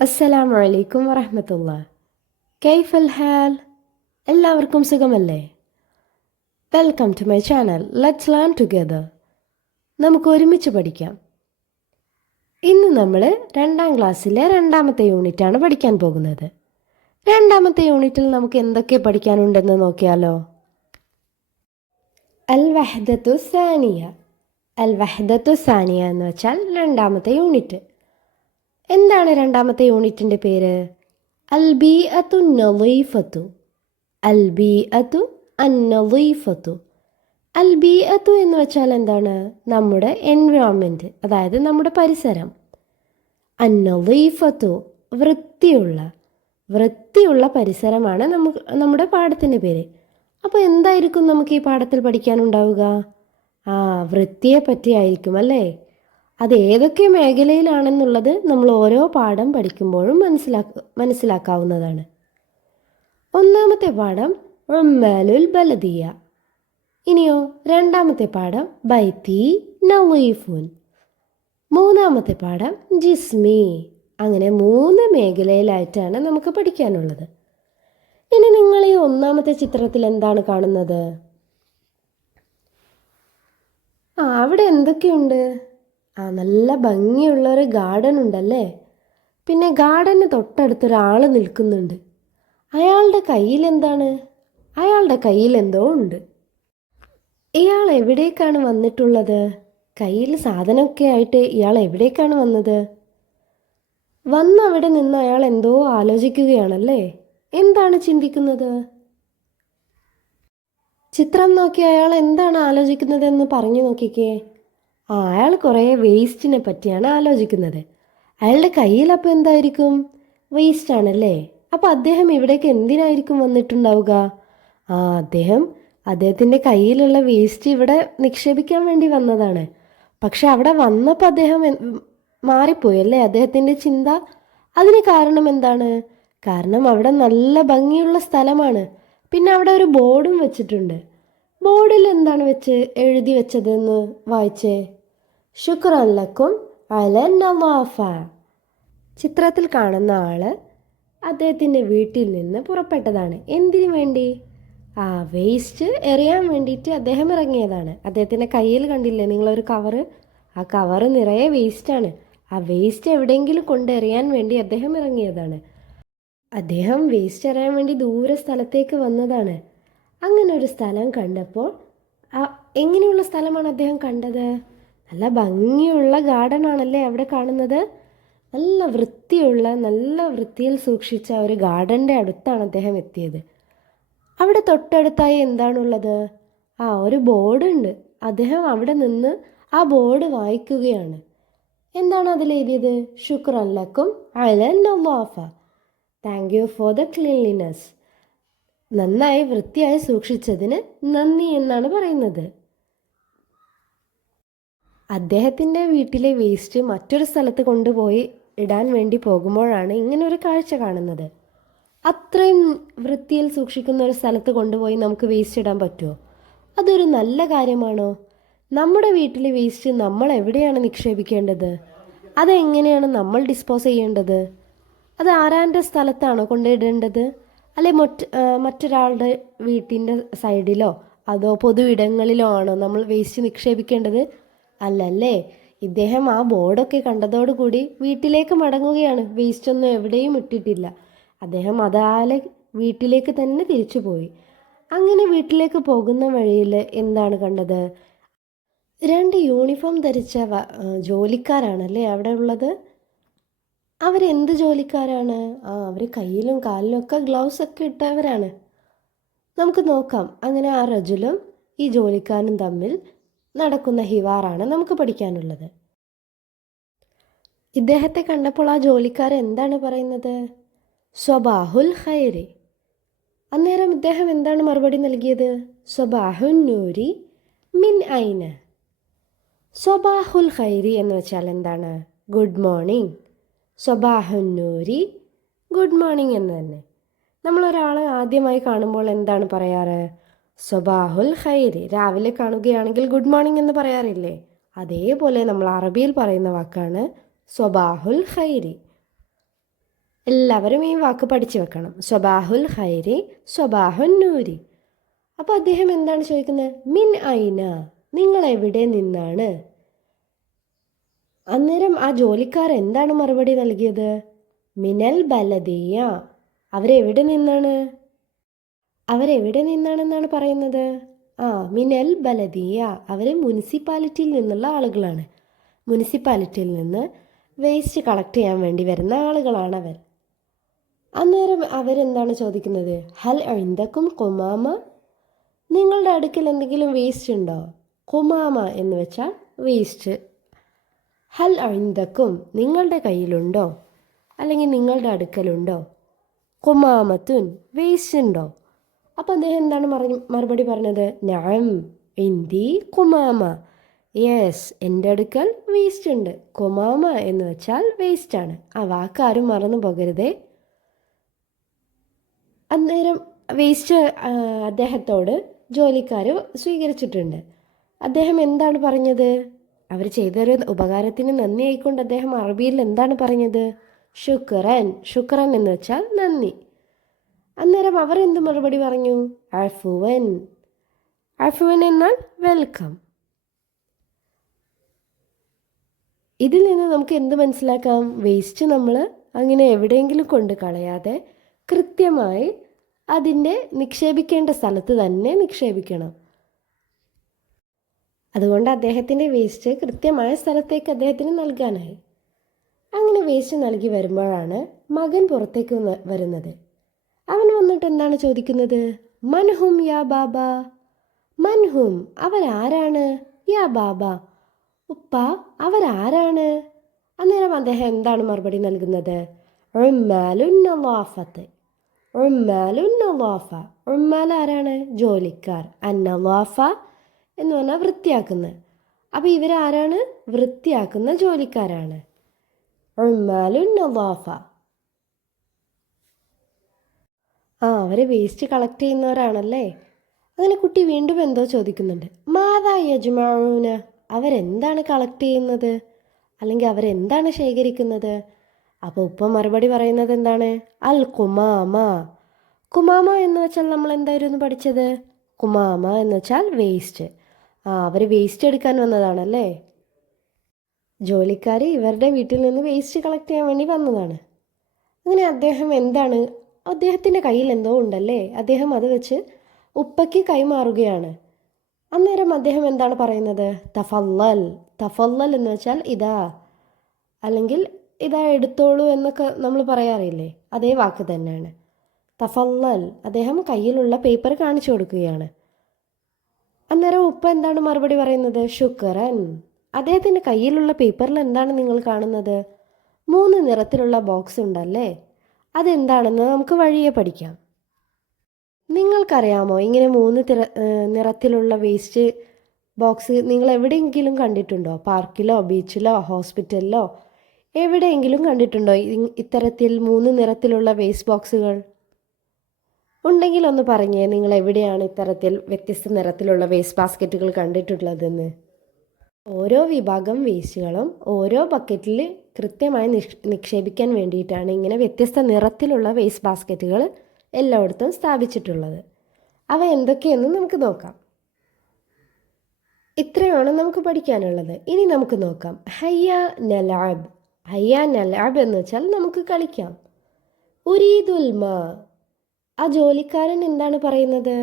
അസ്സലാമു അലൈക്കും വറഹ്മത്തുള്ളാഹി. കൈഫൽ ഹാൽ? എല്ലാവർക്കും സുഖമല്ലേ? Welcome to my channel. Let's learn together. നമുക്ക് ഒരുമിച്ച് പഠിക്കാം. ഇന്ന് നമ്മൾ 2ാം ക്ലാസ്സിലെ 2ാമത്തെ യൂണിറ്റാണ് പഠിക്കാൻ പോകുന്നത്. 2ാമത്തെ യൂണിറ്റിൽ നമുക്ക് എന്തൊക്കെ പഠിക്കാനുണ്ടെന്ന് നോക്കിയാലോ? അൽ വഹ്ദത്തു സാനിയ. അൽ വഹ്ദത്തു സാനിയ എന്ന് വെച്ചാൽ 2ാമത്തെ യൂണിറ്റ്. എന്താണ് 2ാമത്തെ യൂണിറ്റിൻ്റെ പേര്? അൽ ബീഅത്തു നളീഫത്തു. അൽ ബീഅത്തു അന്നളീഫത്തു. അൽ ബീഅത്തു എന്ന് വെച്ചാൽ എന്താണ്? നമ്മുടെ എൻവിറോൺമെൻറ്റ്, അതായത് നമ്മുടെ പരിസരം. അന്നളീഫത്തു വൃത്തിയുള്ള പരിസരമാണ് നമ്മുടെ പാഠത്തിൻ്റെ പേര്. അപ്പോൾ എന്തായിരിക്കും നമുക്ക് ഈ പാഠത്തിൽ പഠിക്കാനുണ്ടാവുക? വൃത്തിയെ പറ്റിയായിരിക്കും അല്ലേ? അത് ഏതൊക്കെ മേഖലയിലാണെന്നുള്ളത് നമ്മൾ ഓരോ പാഠം പഠിക്കുമ്പോഴും മനസ്സിലാക്കാവുന്നതാണ്. 1ാമത്തെ പാഠം ഉമ്മാലുൽ ബലദിയ. ഇനിയോ 2ാമത്തെ പാഠം ബൈത്തി നളീഫുൻ. 3ാമത്തെ പാഠം ജിസ്മി. അങ്ങനെ 3 മേഖലയിലായിട്ടാണ് നമുക്ക് പഠിക്കാനുള്ളത്. ഇനി നിങ്ങൾ ഈ 1ാമത്തെ ചിത്രത്തിൽ എന്താണ് കാണുന്നത്? അവിടെ എന്തൊക്കെയുണ്ട്? നല്ല ഭംഗിയുള്ളൊരു ഗാർഡൻ ഉണ്ടല്ലേ? പിന്നെ ഗാർഡന് തൊട്ടടുത്തൊരാൾ നിൽക്കുന്നുണ്ട്. അയാളുടെ കയ്യിൽ എന്താണ്? അയാളുടെ കയ്യിൽ എന്തോ ഉണ്ട്. ഇയാൾ എവിടേക്കാണ് വന്നിട്ടുള്ളത്? കയ്യിൽ സാധനമൊക്കെ ആയിട്ട് ഇയാൾ എവിടേക്കാണ് വന്നത്? അവിടെ നിന്ന് അയാൾ എന്തോ ആലോചിക്കുകയാണല്ലേ? എന്താണ് ചിന്തിക്കുന്നത്? ചിത്രം നോക്കി അയാൾ എന്താണ് ആലോചിക്കുന്നതെന്ന് പറഞ്ഞു നോക്കിക്കേ. അയാൾ കുറേ വേസ്റ്റിനെ പറ്റിയാണ് ആലോചിക്കുന്നത്. അയാളുടെ കയ്യിലപ്പോൾ എന്തായിരിക്കും? വേസ്റ്റ് ആണല്ലേ? അപ്പോൾ അദ്ദേഹം ഇവിടേക്ക് എന്തിനായിരിക്കും വന്നിട്ടുണ്ടാവുക? അദ്ദേഹത്തിൻ്റെ കയ്യിലുള്ള വേസ്റ്റ് ഇവിടെ നിക്ഷേപിക്കാൻ വേണ്ടി വന്നതാണ്. പക്ഷെ അവിടെ വന്നപ്പോൾ അദ്ദേഹം മാറിപ്പോയി അല്ലേ അദ്ദേഹത്തിൻ്റെ ചിന്ത? അതിന് കാരണം എന്താണ്? കാരണം അവിടെ നല്ല ഭംഗിയുള്ള സ്ഥലമാണ്. പിന്നെ അവിടെ ഒരു ബോർഡും വെച്ചിട്ടുണ്ട്. ബോർഡിൽ എന്താണ് എഴുതി വെച്ചതെന്ന് വായിച്ചേ. ശുക്രൻ ലക്കും അലൻ നവാഫ. ചിത്രത്തിൽ കാണുന്ന ആള് അദ്ദേഹത്തിൻ്റെ വീട്ടിൽ നിന്ന് പുറപ്പെട്ടതാണ്. എന്തിനു വേണ്ടി? വേസ്റ്റ് എറിയാൻ വേണ്ടിയിട്ട് അദ്ദേഹം ഇറങ്ങിയതാണ്. അദ്ദേഹത്തിൻ്റെ കയ്യിൽ കണ്ടില്ലേ നിങ്ങളൊരു കവറ്? ആ കവറ് നിറയെ വേസ്റ്റാണ്. ആ വേസ്റ്റ് എവിടെയെങ്കിലും കൊണ്ടെറിയാൻ വേണ്ടി അദ്ദേഹം ഇറങ്ങിയതാണ്. അദ്ദേഹം വേസ്റ്റ് എറിയാൻ വേണ്ടി ദൂരെ സ്ഥലത്തേക്ക് വന്നതാണ്. അങ്ങനെ ഒരു സ്ഥലം കണ്ടപ്പോൾ എങ്ങനെയുള്ള സ്ഥലമാണ് അദ്ദേഹം കണ്ടത്? നല്ല ഭംഗിയുള്ള ഗാർഡൻ ആണല്ലേ അവിടെ കാണുന്നത്? നല്ല വൃത്തിയിൽ സൂക്ഷിച്ച ഒരു ഗാർഡൻ്റെ അടുത്താണ് അദ്ദേഹം എത്തിയത്. അവിടെ തൊട്ടടുത്തായി എന്താണുള്ളത്? ഒരു ബോർഡ് ഉണ്ട്. അദ്ദേഹം അവിടെ നിന്ന് ആ ബോർഡ് വായിക്കുകയാണ്. എന്താണ് അതിൽ എഴുതിയത്? ശുക്രൻ ലക്കും അലൻ നവാഫ. Thank you for the cleanliness. നന്നായി വൃത്തിയായി സൂക്ഷിച്ചതിന് നന്ദി എന്നാണ് പറയുന്നത്. അദ്ദേഹത്തിൻ്റെ വീട്ടിലെ വേസ്റ്റ് മറ്റൊരു സ്ഥലത്ത് കൊണ്ടുപോയി ഇടാൻ വേണ്ടി പോകുമ്പോഴാണ് ഇങ്ങനെ ഒരു കാഴ്ച കാണുന്നത്. അത്രയും വൃത്തിയിൽ സൂക്ഷിക്കുന്ന ഒരു സ്ഥലത്ത് കൊണ്ടുപോയി നമുക്ക് വേസ്റ്റ് ഇടാൻ പറ്റുമോ? അതൊരു നല്ല കാര്യമാണോ? നമ്മുടെ വീട്ടിലെ വേസ്റ്റ് നമ്മൾ എവിടെയാണ് നിക്ഷേപിക്കേണ്ടത്? അതെങ്ങനെയാണ് നമ്മൾ ഡിസ്പോസ് ചെയ്യേണ്ടത്? അത് ആരാൻ്റെ സ്ഥലത്താണോ കൊണ്ടിടേണ്ടത്? അല്ലെ മറ്റൊരാളുടെ വീട്ടിൻ്റെ സൈഡിലോ അതോ പൊതു ഇടങ്ങളിലോ ആണോ നമ്മൾ വേസ്റ്റ് നിക്ഷേപിക്കേണ്ടത്? അല്ലല്ലേ? ഇദ്ദേഹം ആ ബോർഡൊക്കെ കണ്ടതോടുകൂടി വീട്ടിലേക്ക് മടങ്ങുകയാണ്. വേസ്റ്റ് ഒന്നും എവിടെയും ഇട്ടിട്ടില്ല. അദ്ദേഹം അതാലെ വീട്ടിലേക്ക് തന്നെ തിരിച്ചു പോയി. അങ്ങനെ വീട്ടിലേക്ക് പോകുന്ന വഴിയിൽ എന്താണ് കണ്ടത്? 2 യൂണിഫോം ധരിച്ച ജോലിക്കാരാണല്ലേ അവിടെ ഉള്ളത്. അവരെന്ത് ജോലിക്കാരാണ്? അവർ കയ്യിലും കാലിലും ഒക്കെ ഗ്ലൗസ് ഒക്കെ ഇട്ടവരാണ്. നമുക്ക് നോക്കാം. അങ്ങനെ ആ റജുലും ഈ ജോലിക്കാരനും തമ്മിൽ നടക്കുന്ന ഹിവാറാണ് നമുക്ക് പഠിക്കാനുള്ളത്. ഇദ്ദേഹത്തെ കണ്ടപ്പോൾ ആ ജോലിക്കാരൻ എന്താണ് പറയുന്നത്? സ്വബാഹുൽ ഖൈരി. അന്നേരം ഇദ്ദേഹം എന്താണ് മറുപടി നൽകിയത്? സ്വബാഹുൻ നൂരി മിൻ ഐന. സ്വബാഹുൽ ഖൈരി എന്ന് വെച്ചാൽ എന്താണ്? Good morning. സ്വബാഹുൻ നൂരി ഗുഡ് മോർണിംഗ് എന്ന് തന്നെ. നമ്മളൊരാളെ ആദ്യമായി കാണുമ്പോൾ എന്താണ് പറയാറ്? സ്വബാഹുൽ ഖൈരി. രാവിലെ കാണുകയാണെങ്കിൽ ഗുഡ് മോർണിംഗ് എന്ന് പറയാറില്ലേ? അതേപോലെ നമ്മൾ അറബിയിൽ പറയുന്ന വാക്കാണ് സ്വബാഹുൽ ഖൈരി. എല്ലാവരും ഈ വാക്ക് പഠിച്ചു വെക്കണം. സ്വബാഹുൽ ഖൈരി, സ്വബാഹുൻ നൂരി. അപ്പോൾ അദ്ദേഹം എന്താണ് ചോദിക്കുന്നത്? മിൻ ഐന, നിങ്ങൾ എവിടെ നിന്നാണ്? അന്നേരം ആ ജോലിക്കാർ എന്താണ് മറുപടി നൽകിയത്? മിനൽ ബലദിയ. അവരെവിടെ നിന്നാണ്? അവരെവിടെ നിന്നാണെന്നാണ് പറയുന്നത്? മിനൽ ബലദിയ. അവർ മുനിസിപ്പാലിറ്റിയിൽ നിന്നുള്ള ആളുകളാണ്. മുനിസിപ്പാലിറ്റിയിൽ നിന്ന് വേസ്റ്റ് കളക്ട് ചെയ്യാൻ വേണ്ടി വരുന്ന ആളുകളാണ് അവർ. അന്നേരം അവരെന്താണ് ചോദിക്കുന്നത്? ഹൽ ഐന്ദക്കും കുമാമ, നിങ്ങളുടെ അടുക്കൽ എന്തെങ്കിലും വേസ്റ്റ് ഉണ്ടോ? കുമാമ എന്ന് വെച്ചാൽ വേസ്റ്റ്. ഹൽ ഐന്ദക്കും, നിങ്ങളുടെ കയ്യിലുണ്ടോ, അല്ലെങ്കിൽ നിങ്ങളുടെ അടുക്കലുണ്ടോ? കുമാമത്തുൻ, വേസ്റ്റ് ഉണ്ടോ? അപ്പം അദ്ദേഹം എന്താണ് മറുപടി പറഞ്ഞത്? നഅം ഇന്ദി കുമാമ. യെസ്, എൻ്റെ അടുക്കൽ വേസ്റ്റ് ഉണ്ട്. കുമാമ എന്ന് വെച്ചാൽ വേസ്റ്റാണ്. ആ വാക്കാരും മറന്നു പോകരുതേ. അന്നേരം വേസ്റ്റ് അദ്ദേഹത്തോട് ജോലിക്കാർ സ്വീകരിച്ചിട്ടുണ്ട്. അദ്ദേഹം എന്താണ് പറഞ്ഞത്? അവർ ചെയ്തൊരു ഉപകാരത്തിന് നന്ദി ആയിക്കൊണ്ട് അദ്ദേഹം അറബിയിൽ എന്താണ് പറഞ്ഞത്? ശുക്രൻ. ശുക്രൻ എന്ന് വെച്ചാൽ നന്ദി. അന്നേരം അവർ എന്ത് മറുപടി പറഞ്ഞു? അഫുവൻ. അഫുവൻ എന്നാൽ വെൽക്കം. ഇതിൽ നിന്ന് നമുക്ക് എന്ത് മനസ്സിലാക്കാം? വേസ്റ്റ് നമ്മൾ അങ്ങനെ എവിടെയെങ്കിലും കൊണ്ട് കളയാതെ കൃത്യമായി അതിൻ്റെ നിക്ഷേപിക്കേണ്ട സ്ഥലത്ത് തന്നെ നിക്ഷേപിക്കണം. അതുകൊണ്ട് അദ്ദേഹത്തിൻ്റെ വേസ്റ്റ് കൃത്യമായ സ്ഥലത്തേക്ക് അദ്ദേഹത്തിന് നൽകാനായി. അങ്ങനെ വേസ്റ്റ് നൽകി വരുമ്പോഴാണ് മകൻ പുറത്തേക്ക് വരുന്നത്. അവൻ വന്നിട്ട് എന്താണ് ചോദിക്കുന്നത്? മൻഹും യാ ബാബ. മൻഹും, അവരാരാണ്? യാ ബാബ, ഉപ്പ, അവരാരാണ്? അന്നേരം അദ്ദേഹം എന്താണ് മറുപടി നൽകുന്നത്? ഉമ്മാലുൻ നളാഫത്ത്. ഉമ്മാലുൻ നളാഫ. ഉമ്മാൽ ആരാണ്? ജോലിക്കാർ. അന്നളാഫ എന്ന് പറഞ്ഞാൽ വൃത്തിയാക്കുന്നത്. അപ്പോൾ ഇവരാരാണ്? വൃത്തിയാക്കുന്ന ജോലിക്കാരാണ്. ഉമ്മാലുൻ നളാഫ. അവർ വേസ്റ്റ് കളക്ട് ചെയ്യുന്നവരാണല്ലേ. അങ്ങനെ കുട്ടി വീണ്ടും എന്തോ ചോദിക്കുന്നുണ്ട്. മാതാ യജ്മഊന, അവരെന്താണ് കളക്ട് ചെയ്യുന്നത്, അല്ലെങ്കിൽ അവരെന്താണ് ശേഖരിക്കുന്നത്? അപ്പോൾ ഉപ്പ മറുപടി പറയുന്നത് എന്താണ്? അൽ കുമാമ. കുമാമ എന്ന് വെച്ചാൽ നമ്മൾ എന്തായിരുന്നു പഠിച്ചത്? കുമാമ എന്ന് വെച്ചാൽ വേസ്റ്റ്. അവർ വേസ്റ്റ് എടുക്കാൻ വന്നതാണല്ലേ. ജോലിക്കാർ ഇവരുടെ വീട്ടിൽ നിന്ന് വേസ്റ്റ് കളക്ട് ചെയ്യാൻ വേണ്ടി വന്നതാണ്. അങ്ങനെ അദ്ദേഹം എന്താണ്, അദ്ദേഹത്തിൻ്റെ കയ്യിൽ എന്തോ ഉണ്ടല്ലേ, അദ്ദേഹം അത് വെച്ച് ഉപ്പയ്ക്ക് കൈമാറുകയാണ്. അന്നേരം അദ്ദേഹം എന്താണ് പറയുന്നത്? തഫല്ലൽ. തഫല്ലൽ എന്ന് വെച്ചാൽ ഇതാ, അല്ലെങ്കിൽ ഇതാ എടുത്തോളൂ എന്നൊക്കെ നമ്മൾ പറയാറില്ലേ, അതേ വാക്ക് തന്നെയാണ് തഫല്ലൽ. അദ്ദേഹം കയ്യിലുള്ള പേപ്പർ കാണിച്ചു കൊടുക്കുകയാണ്. അന്നേരം ഉപ്പ എന്താണ് മറുപടി പറയുന്നത്? ശുക്രൻ. അദ്ദേഹത്തിൻ്റെ കയ്യിലുള്ള പേപ്പറിൽ എന്താണ് നിങ്ങൾ കാണുന്നത്? 3 നിറത്തിലുള്ള ബോക്സ് ഉണ്ടല്ലേ. അതെന്താണെന്ന് നമുക്ക് വഴിയെ പഠിക്കാം. നിങ്ങൾക്കറിയാമോ ഇങ്ങനെ 3 നിറത്തിലുള്ള വേസ്റ്റ് ബോക്സ് നിങ്ങൾ എവിടെയെങ്കിലും കണ്ടിട്ടുണ്ടോ? പാർക്കിലോ ബീച്ചിലോ ഹോസ്പിറ്റലിലോ എവിടെയെങ്കിലും കണ്ടിട്ടുണ്ടോ ഇത്തരത്തിൽ 3 നിറത്തിലുള്ള വേസ്റ്റ് ബോക്സുകൾ? ഉണ്ടെങ്കിൽ ഒന്ന് പറഞ്ഞേ, നിങ്ങൾ എവിടെയാണ് ഇത്തരത്തിൽ വ്യത്യസ്ത നിറത്തിലുള്ള വേസ്റ്റ് ബാസ്ക്കറ്റുകൾ കണ്ടിട്ടുള്ളതെന്ന്. ഓരോ വിഭാഗം വേസ്റ്റുകളും ഓരോ ബക്കറ്റിൽ കൃത്യമായി നിക്ഷേപിക്കാൻ വേണ്ടിയിട്ടാണ് ഇങ്ങനെ വ്യത്യസ്ത നിറത്തിലുള്ള വേസ്റ്റ് ബാസ്ക്കറ്റുകൾ എല്ലായിടത്തും സ്ഥാപിച്ചിട്ടുള്ളത്. അവ എന്തൊക്കെയെന്ന് നമുക്ക് നോക്കാം. ഇത്രയാണ് നമുക്ക് പഠിക്കാനുള്ളത്. ഇനി നമുക്ക് നോക്കാം. ഹയ്യ നലാബ്. ഹയ്യ നലാബ് എന്ന് വെച്ചാൽ നമുക്ക് കളിക്കാം. ഉരീദുൽ മാ. ആ ജോലിക്കാരൻ എന്താണ് പറയുന്നത്?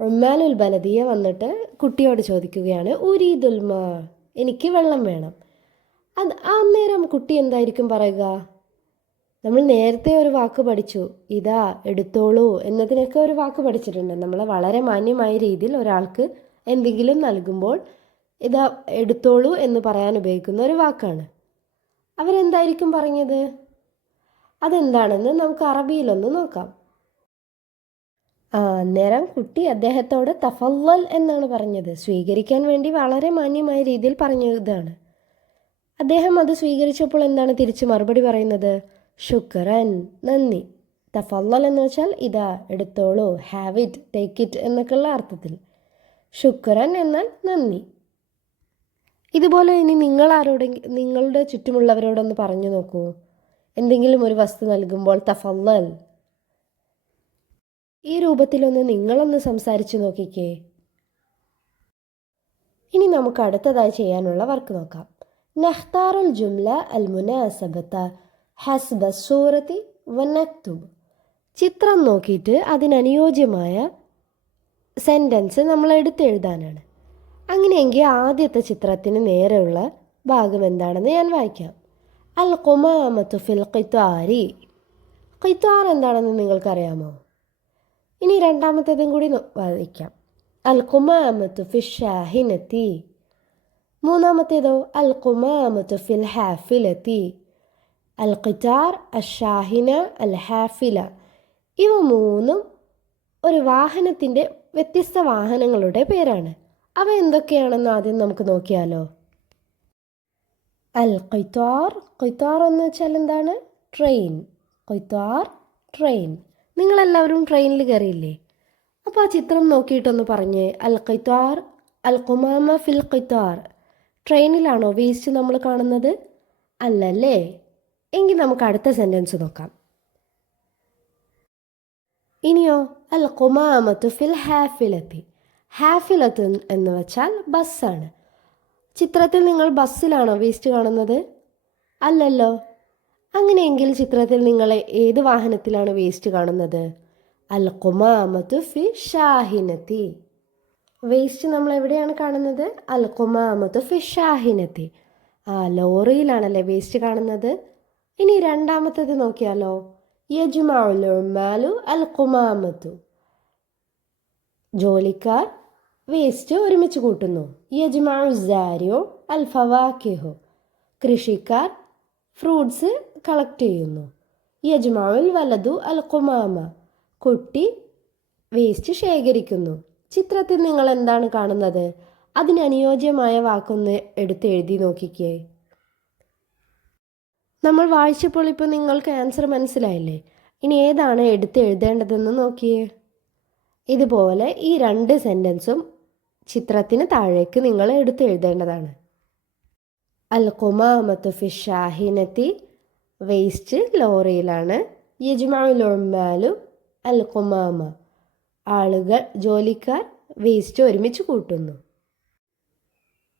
ഉമ്മാലുൽ ബലദിയ വന്നിട്ട് കുട്ടിയോട് ചോദിക്കുകയാണ്, ഉരീദുൽ മാ, എനിക്ക് വെള്ളം വേണം. അന്നേരം കുട്ടി എന്തായിരിക്കും പറയുക? നമ്മൾ നേരത്തെ ഒരു വാക്ക് പഠിച്ചു, ഇതാ എടുത്തോളൂ എന്നതിനൊക്കെ ഒരു വാക്ക് പഠിച്ചിട്ടുണ്ട്. നമ്മൾ വളരെ മാന്യമായ രീതിയിൽ ഒരാൾക്ക് എന്തെങ്കിലും നൽകുമ്പോൾ ഇതാ എടുത്തോളൂ എന്ന് പറയാൻ ഉപയോഗിക്കുന്ന ഒരു വാക്കാണ്. അവരെന്തായിരിക്കും പറഞ്ഞത്? അതെന്താണെന്ന് നമുക്ക് അറബിയിലൊന്ന് നോക്കാം. അന്നേരം കുട്ടി അദ്ദേഹത്തോട് തഫല്ലൽ എന്നാണ് പറഞ്ഞത്. സ്വീകരിക്കാൻ വേണ്ടി വളരെ മാന്യമായ രീതിയിൽ പറഞ്ഞതാണ്. അദ്ദേഹം അത് സ്വീകരിച്ചപ്പോൾ എന്താണ് തിരിച്ച് മറുപടി പറയുന്നത്? ശുക്രൻ, നന്ദി. തഫല്ലൽ എന്ന് വെച്ചാൽ ഇതാ എടുത്തോളൂ, ഹാവ് ഇറ്റ്, ടേക്ക് ഇറ്റ് എന്നൊക്കെയുള്ള അർത്ഥത്തിൽ. ശുക്രൻ എന്നാൽ നന്ദി. ഇതുപോലെ ഇനി നിങ്ങൾ നിങ്ങളുടെ ചുറ്റുമുള്ളവരോടൊന്ന് പറഞ്ഞു നോക്കൂ. എന്തെങ്കിലും ഒരു വസ്തു നൽകുമ്പോൾ തഫല്ലൽ. ഈ രൂപത്തിലൊന്ന് നിങ്ങളൊന്ന് സംസാരിച്ചു നോക്കിക്കേ. ഇനി നമുക്ക് അടുത്തതായി ചെയ്യാനുള്ള വർക്ക് നോക്കാം. നഖ്താറുൽ ജുംല അൽ മുനാസബത ഹസ്ബ സൂറത്തി വനക്തുബ്. ചിത്രം നോക്കിയിട്ട് അതിനനുയോജ്യമായ സെൻറ്റൻസ് നമ്മൾ എടുത്തെഴുതാനാണ്. അങ്ങനെയെങ്കിൽ ആദ്യത്തെ ചിത്രത്തിന് നേരെയുള്ള ഭാഗം എന്താണെന്ന് ഞാൻ വായിക്കാം. അൽ ഖുമാമത്തു ഫിൽ ഖിത്വാരി. ഖിത്വാർ എന്താണെന്ന് നിങ്ങൾക്കറിയാമോ? ഇനി രണ്ടാമത്തേതും കൂടി വായിക്കാം. അൽ ഖുമാമത്തു ഫിൽ ഷാഹിനത്തി. മൂന്നാമത്തേതോ അൽ ഖുമാമത്തു ഫിൽ ഹാഫിലത്തി. അൽ ഖിത്താർ, അൽ ഷാഹിന, അൽ ഹാഫില. ഇവ മൂന്നും ഒരു വാഹനത്തിൻ്റെ വ്യത്യസ്ത വാഹനങ്ങളുടെ പേരാണ്. അവ എന്തൊക്കെയാണെന്ന് ആദ്യം നമുക്ക് നോക്കിയാലോ. അൽ ഖിത്താർ. ഖിത്താർ എന്ന് വെച്ചാൽ എന്താണ്? ട്രെയിൻ. ഖിത്താർ ട്രെയിൻ. നിങ്ങളെല്ലാവരും ട്രെയിനിൽ കയറിയില്ലേ? അപ്പോൾ ആ ചിത്രം നോക്കിയിട്ടൊന്ന് പറഞ്ഞേ. അൽ ഖിത്താർ അൽ ഖുമാമ ഫിൽ ഖിത്താർ. ട്രെയിനിലാണോ വേസ്റ്റ് നമ്മൾ കാണുന്നത്? അല്ലല്ലേ? എങ്കിൽ നമുക്ക് അടുത്ത സെൻറ്റൻസ് നോക്കാം. ഇനിയോ അൽ ഖുമാമത്തു ഫിൽ ഹാഫിലത്തി. ഹാഫിലത്ത് എന്ന് വെച്ചാൽ ബസ്സാണ്. ചിത്രത്തിൽ നിങ്ങൾ ബസ്സിലാണോ വേസ്റ്റ് കാണുന്നത്? അല്ലല്ലോ. അങ്ങനെയെങ്കിൽ ചിത്രത്തിൽ നിങ്ങൾ ഏത് വാഹനത്തിലാണ് വേസ്റ്റ് കാണുന്നത്? അൽ ഖുമാമത്തു ഫി ഷാഹിനത്തി. വേസ്റ്റ് നമ്മൾ എവിടെയാണ് കാണുന്നത്? അൽ ഖുമാമത്തു ഫി ഷാഹിനത്തി. ലോറിയിലാണല്ലേ വേസ്റ്റ് കാണുന്നത്. ഇനി രണ്ടാമത്തേത് നോക്കിയാലോ. യജ്മഉൽ ഉമ്മാലു അൽ ഖുമാമത്തു. ജോലിക്കാർ വേസ്റ്റ് ഒരുമിച്ച് കൂട്ടുന്നു. യജ്മഉ സാരിഉ അൽ ഫവാക്കിഹു. കൃഷിക്കാർ ഫ്രൂട്ട്സ് കളക്ട് ചെയ്യുന്നു. യജ്മഉൽ വലദു അൽ ഖുമാമ. കുട്ടി വേസ്റ്റ് ശേഖരിക്കുന്നു. ചിത്രത്തിൽ നിങ്ങൾ എന്താണ് കാണുന്നത്? അതിനനുയോജ്യമായ വാക്കൊന്ന് എടുത്ത് എഴുതി നോക്കിക്കേ. നമ്മൾ വായിച്ചപ്പോൾ ഇപ്പോൾ നിങ്ങൾക്ക് ആൻസർ മനസ്സിലായില്ലേ? ഇനി ഏതാണ് എടുത്ത് എഴുതേണ്ടതെന്ന് നോക്കിയേ. ഇതുപോലെ ഈ രണ്ട് സെൻറ്റൻസും ചിത്രത്തിന് താഴേക്ക് നിങ്ങൾ എടുത്ത് എഴുതേണ്ടതാണ്. അൽ ഖുമാമത്തു ഫി ഷാഹിനത്തി. വേസ്റ്റ് ലോറിയിലാണ്. യജ്മഉൽ ഉമ്മാലു അൽ ഖുമാമ. ആളുകൾ, ജോലിക്കാർ വേസ്റ്റ് ഒരുമിച്ച് കൂട്ടുന്നു.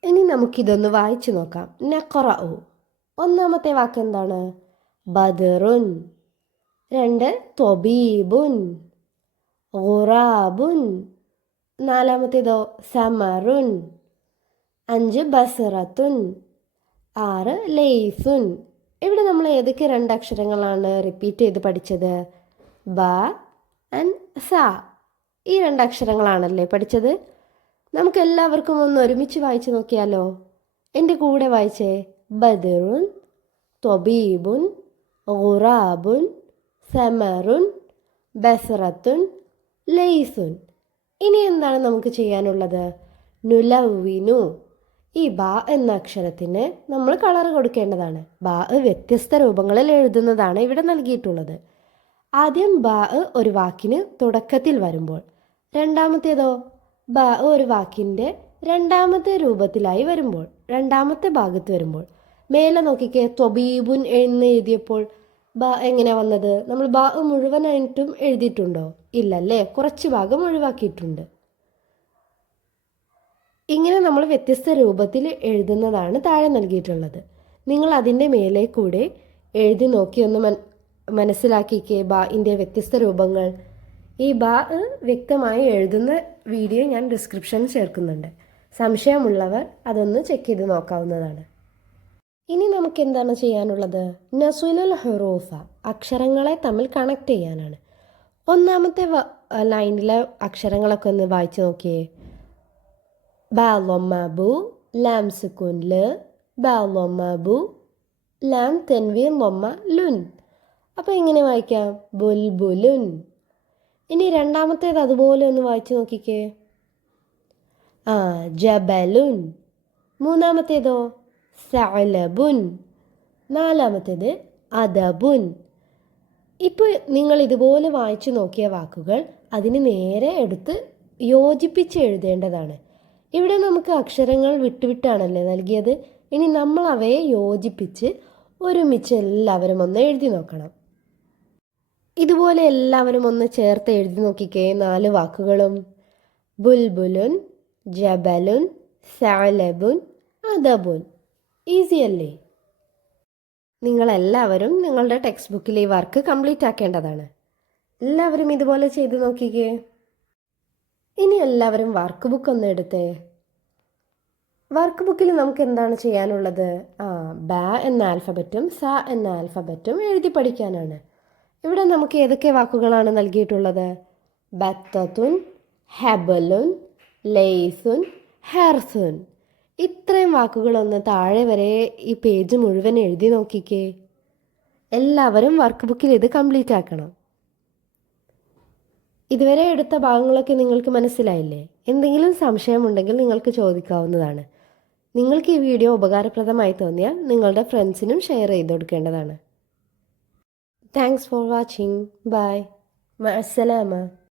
ഇനി നമുക്കിതൊന്ന് വായിച്ചു നോക്കാം. നഖറഉ. ഒന്നാമത്തെ വാക്ക് എന്താണ്? ബദറുൻ. രണ്ട് ത്വബീബുൻ. ഗുറാബുൻ. നാലാമത്തേതോ സമറുൻ. അഞ്ച് ബസറത്തുൻ. ആറ് ലൈസുൻ. ഇവിടെ നമ്മൾ ഏതൊക്കെ രണ്ടക്ഷരങ്ങളാണ് റിപ്പീറ്റ് ചെയ്ത് പഠിച്ചത്? ബ ആൻഡ് സ. ഈ രണ്ടക്ഷരങ്ങളാണല്ലേ പഠിച്ചത്. നമുക്ക് എല്ലാവർക്കും ഒന്ന് ഒരുമിച്ച് വായിച്ചു നോക്കിയാലോ. എൻ്റെ കൂടെ വായിച്ചേ. ബദറുൻ, ത്വബീബുൻ, ഗുറാബുൻ, സമറുൻ, ബസറത്തുൻ, ലൈസുൻ. ഇനി എന്താണ് നമുക്ക് ചെയ്യാനുള്ളത്? നുലവ്വിനു. ഈ ബ എന്ന അക്ഷരത്തിന് നമ്മൾ കളർ കൊടുക്കേണ്ടതാണ്. ബ വ്യത്യസ്ത രൂപങ്ങളിൽ എഴുതുന്നതാണ് ഇവിടെ നൽകിയിട്ടുള്ളത്. ആദ്യം ബ ഒരു വാക്കിന് തുടക്കത്തിൽ വരുമ്പോൾ, രണ്ടാമത്തേതോ ബ ഒരു വാക്കിൻ്റെ രണ്ടാമത്തെ രൂപത്തിലായി വരുമ്പോൾ, രണ്ടാമത്തെ ഭാഗത്ത് വരുമ്പോൾ. മേലെ നോക്കിക്കേ. ത്വബീബുൻ എന്ന് എഴുതിയപ്പോൾ ബ എങ്ങനെ വന്നത്? നമ്മൾ ബ മുഴുവനായിട്ടും എഴുതിയിട്ടുണ്ടോ? ഇല്ലല്ലേ, കുറച്ച് ഭാഗം ഒഴിവാക്കിയിട്ടുണ്ട്. ഇങ്ങനെ നമ്മൾ വ്യത്യസ്ത രൂപത്തിൽ എഴുതുന്നതാണ് താഴെ നൽകിയിട്ടുള്ളത്. നിങ്ങൾ അതിൻ്റെ മേലെ കൂടെ എഴുതി നോക്കി ഒന്ന് മനസ്സിലാക്കിക്കേ ബാഇൻ്റെ വ്യത്യസ്ത രൂപങ്ങൾ. ഈ ബാ വ്യക്തമായി എഴുതുന്ന വീഡിയോ ഞാൻ ഡിസ്ക്രിപ്ഷനിൽ ചേർക്കുന്നുണ്ട്. സംശയമുള്ളവർ അതൊന്ന് ചെക്ക് ചെയ്ത് നോക്കാവുന്നതാണ്. ഇനി നമുക്ക് എന്താണ് ചെയ്യാനുള്ളത്? നസുലുൽ ഹുറൂഫ. അക്ഷരങ്ങളെ തമ്മിൽ കണക്ട് ചെയ്യാനാണ്. ഒന്നാമത്തെ ലൈനിലെ അക്ഷരങ്ങളൊക്കെ ഒന്ന് വായിച്ചു നോക്കിയേ. ബ ലൊമ്മ ബു, ലാം സുക്കൂൻ ല്, ബ ലൊമ്മ ബു, ലാം തെൻവീൻ ലൊമ്മ ലുൻ. അപ്പോൾ എങ്ങനെ വായിക്കാം? ബുൽബുലുൻ. ഇനി രണ്ടാമത്തേത് അതുപോലെ ഒന്ന് വായിച്ചു നോക്കിക്കേ. ജബലുൻ. മൂന്നാമത്തേതോ സഅലബുൻ. നാലാമത്തേത് അദബുൻ. ഇപ്പോൾ നിങ്ങൾ ഇതുപോലെ വായിച്ചു നോക്കിയ വാക്കുകൾ അതിന് നേരെ എടുത്ത് യോജിപ്പിച്ച് എഴുതേണ്ടതാണ്. ഇവിടെ നമുക്ക് അക്ഷരങ്ങൾ വിട്ടുവിട്ടാണല്ലേ നൽകിയത്. ഇനി നമ്മൾ അവയെ യോജിപ്പിച്ച് ഒരുമിച്ച് എല്ലാവരും ഒന്ന് എഴുതി നോക്കണം. ഇതുപോലെ എല്ലാവരും ഒന്ന് ചേർത്ത് എഴുതി നോക്കിക്കേ 4 വാക്കുകളും. ബുൽബുലുൻ, ജബലുൻ, സഅലബുൻ, അദബുൻ. ഈസി അല്ലേ? നിങ്ങളെല്ലാവരും നിങ്ങളുടെ ടെക്സ്റ്റ് ബുക്കിൽ ഈ വർക്ക് കംപ്ലീറ്റ് ആക്കേണ്ടതാണ്. എല്ലാവരും ഇതുപോലെ ചെയ്ത് നോക്കിക്കേ. ഇനി എല്ലാവരും വർക്ക് ബുക്ക് ഒന്ന് എടുത്തേ. വർക്ക് ബുക്കിൽ നമുക്ക് എന്താണ് ചെയ്യാനുള്ളത്? ബ എന്ന ആൽഫബറ്റും സ എന്ന ആൽഫബറ്റും എഴുതി പഠിക്കാനാണ്. ഇവിടെ നമുക്ക് ഏതൊക്കെ വാക്കുകളാണ് നൽകിയിട്ടുള്ളത്? ബത്തത്തുൻ, ഹെബലുൻ, ലെയ്സുൻ, ഹെർസുൻ. ഇത്രയും വാക്കുകളൊന്ന് താഴെ വരെ ഈ പേജ് മുഴുവൻ എഴുതി നോക്കിക്കേ. എല്ലാവരും വർക്ക് ബുക്കിൽ ഇത് കംപ്ലീറ്റ് ആക്കണം. ഇതുവരെ എടുത്ത ഭാഗങ്ങളൊക്കെ നിങ്ങൾക്ക് മനസ്സിലായില്ലേ? എന്തെങ്കിലും സംശയമുണ്ടെങ്കിൽ നിങ്ങൾക്ക് ചോദിക്കാവുന്നതാണ്. നിങ്ങൾക്ക് ഈ വീഡിയോ ഉപകാരപ്രദമായി തോന്നിയാൽ നിങ്ങളുടെ ഫ്രണ്ട്സിനും ഷെയർ ചെയ്ത് കൊടുക്കേണ്ടതാണ്. Thanks for watching. ബൈ. മഅസ്സലാമ.